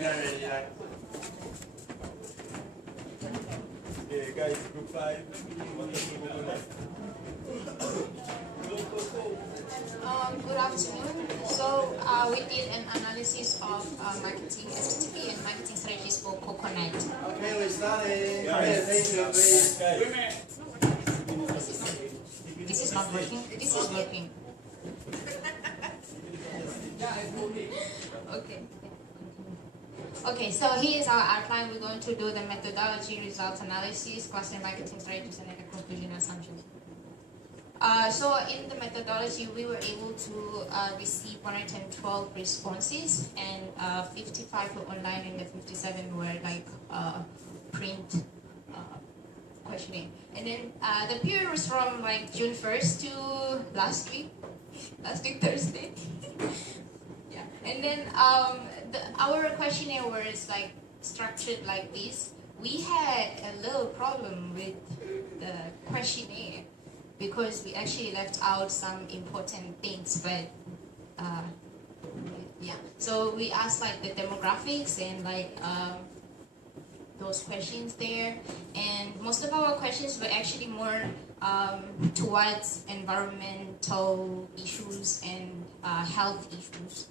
Okay, guys, group 5. Good afternoon. So we did an analysis of marketing STP and marketing strategies for coconut. Okay, we're starting. Pay attention, please. This is not working. This is working. Okay. Okay, so here is our outline. We're going to do the methodology, results analysis, cluster marketing strategies, and then the conclusion assumptions. So in the methodology, we were able to receive 112 responses, and 55 were online, and the 57 were like print questionnaire. And then the period was from like June 1st to last week Thursday. Yeah, and then our questionnaire was like structured like this. We had a little problem with the questionnaire because we actually left out some important things, but yeah. So we asked like the demographics and like those questions there, and most of our questions were actually more towards environmental issues and health issues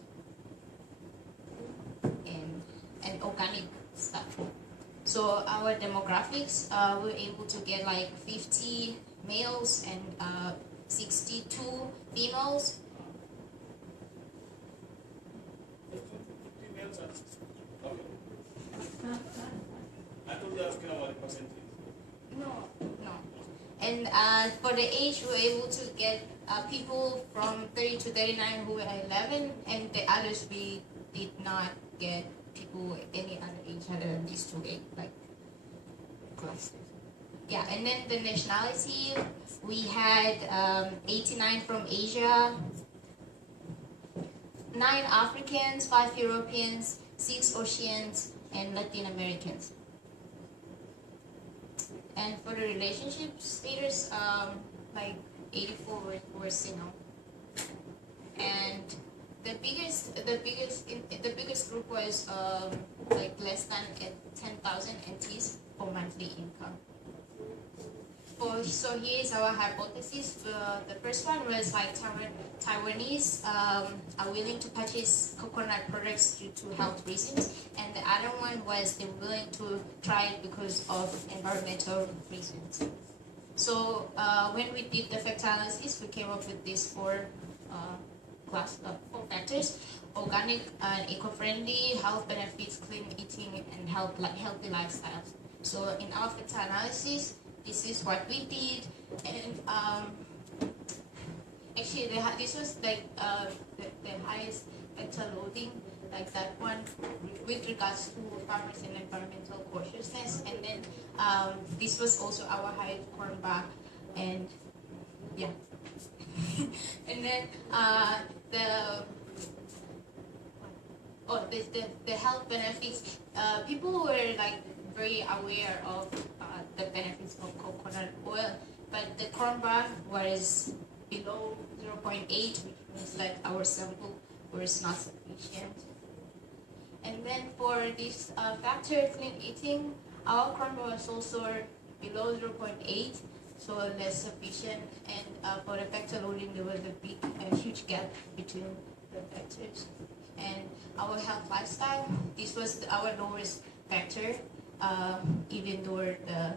and organic stuff. So our demographics, we were able to get like 50 males and 62 females. 50 males and 60. Okay. I thought you were asking about the percentage. No. And for the age, we were able to get people from 30 to 39 who were 11, and the others we did not get people any other age other than these two age like clusters. Yeah, and then the nationality, we had 89 from Asia, 9 Africans, 5 Europeans, 6 Oceans, and Latin Americans. And for the relationship status, like 84 were single. And the biggest group was like less than 10,000 NTs for monthly income. So here's our hypothesis. The first one was like Taiwanese are willing to purchase coconut products due to health reasons, and the other one was they're willing to try it because of environmental reasons. So when we did the factor analysis, we came up with these four factors: organic and eco-friendly, health benefits, clean eating, and healthy lifestyles. So in our factor analysis, this is what we did, and actually this was like the highest factor loading, like that one with regards to farmers and environmental consciousness, and then this was also our highest corn bar, and yeah. And then the health benefits, people were like very aware of the benefits of coconut oil, but the corn bar was below 0.8, which means that our sample was not sufficient. And then for this factor, clean eating, our corn bar was also below 0.8, so less sufficient. And for the factor loading, there was a huge gap between the factors. And our health lifestyle, this was our lowest factor, even though the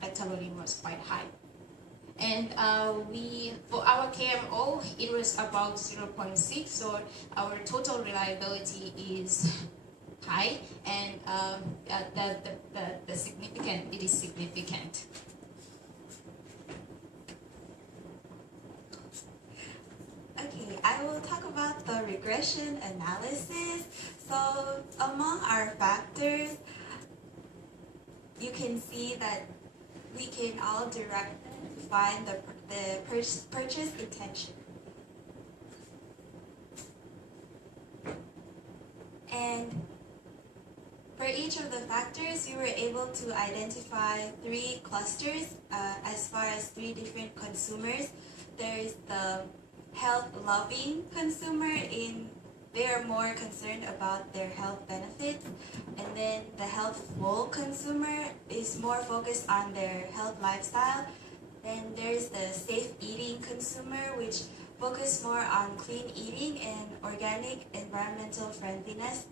factor loading was quite high. And for our KMO, it was about 0.6, so our total reliability is high, and it is significant. Okay, I will talk about the regression analysis. So among our factors, you can see that we can all find the purchase intention. And for each of the factors, we were able to identify 3 clusters as far as 3 different consumers. There is the health-loving consumer in they are more concerned about their health benefits. And then the healthful consumer is more focused on their health lifestyle. Then there's the safe eating consumer, which focus more on clean eating and organic environmental friendliness.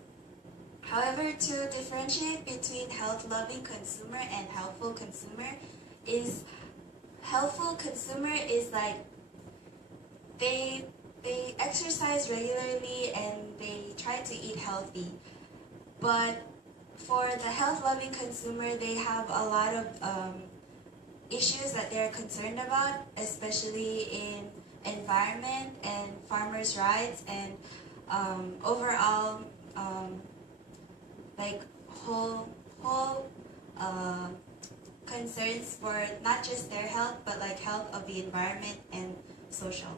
However, to differentiate between health-loving consumer and healthful consumer is healthful consumer is like they exercise regularly and they try to eat healthy. But for the health-loving consumer, they have a lot of issues that they're concerned about, especially in environment and farmers' rights and overall like whole concerns for not just their health but like health of the environment and social.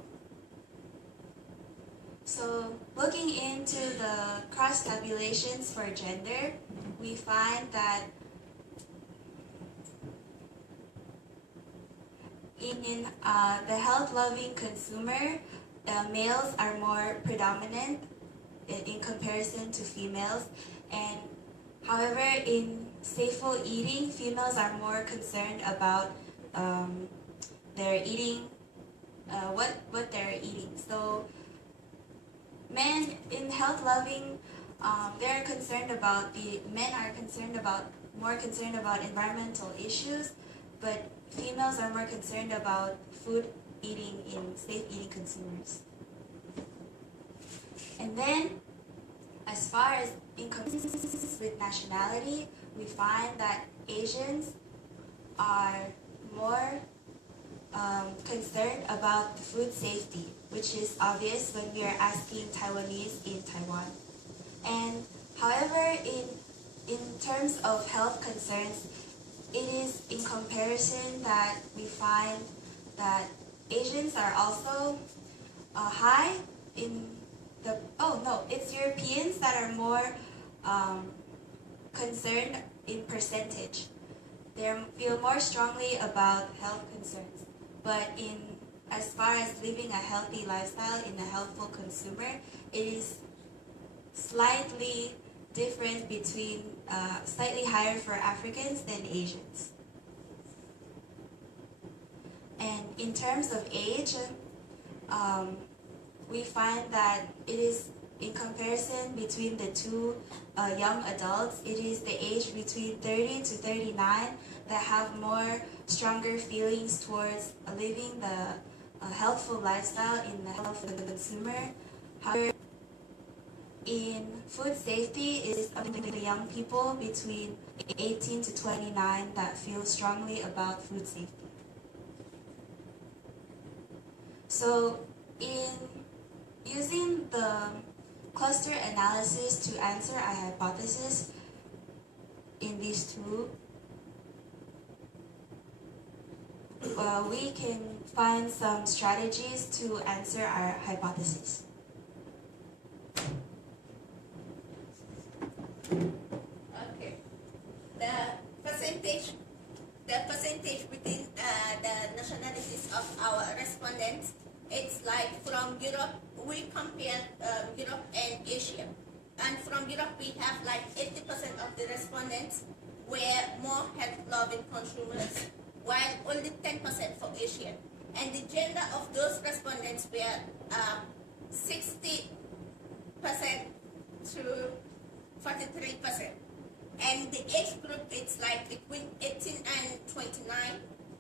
So looking into the cross tabulations for gender, we find that in the health-loving consumer, males are more predominant in comparison to females, and however in safeful eating, females are more concerned about their eating, what they're eating. So men in health-loving, men are concerned about more concerned about environmental issues, but females are more concerned about food eating in safe eating consumers. And then, as far as incompatibilities with nationality, we find that Asians are more concerned about food safety, which is obvious when we are asking Taiwanese in Taiwan. And however, in terms of health concerns, it is in comparison that we find that Asians are also high in the, it's Europeans that are more concerned in percentage. They feel more strongly about health concerns. But as far as living a healthy lifestyle in a healthful consumer, it is slightly different between, slightly higher for Africans than Asians. And in terms of age, we find that it is in comparison between the two young adults, it is the age between 30 to 39 that have more stronger feelings towards living the healthful lifestyle in the health of the consumer. However, in food safety, it is among the young people between 18 to 29 that feel strongly about food safety. So in using the cluster analysis to answer our hypothesis in these two, we can find some strategies to answer our hypothesis. Okay. The percentage within the nationalities of our respondents, it's like from Europe, we compare Europe and Asia. And from Europe, we have like 80% of the respondents were more health-loving consumers, while only 10% for Asian. And the gender of those respondents were 60% to 43%. And the age group, it's like between 18 and 29,